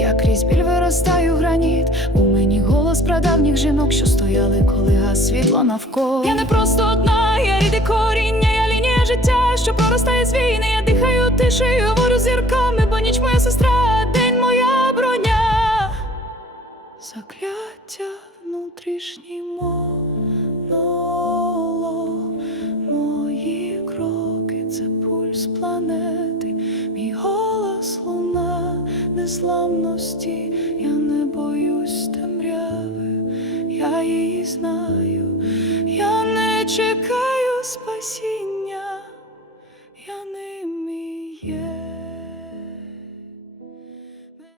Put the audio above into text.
Я крізь біль виростаю граніт. У мені голос прадавніх жінок, що стояли, коли гас світло навколо. Я не просто одна, я ріди коріння, я лінія життя, що проростає з війни. Я дихаю тишею, говорю зірками, бо ніч моя сестра, день моя броня. Закляття внутрішній монолог. Мої кроки — це пульс планети, мій голос — луна незламності. Я не боюсь темряви, я її знаю. Я не чекаю спасіння, я ним і є.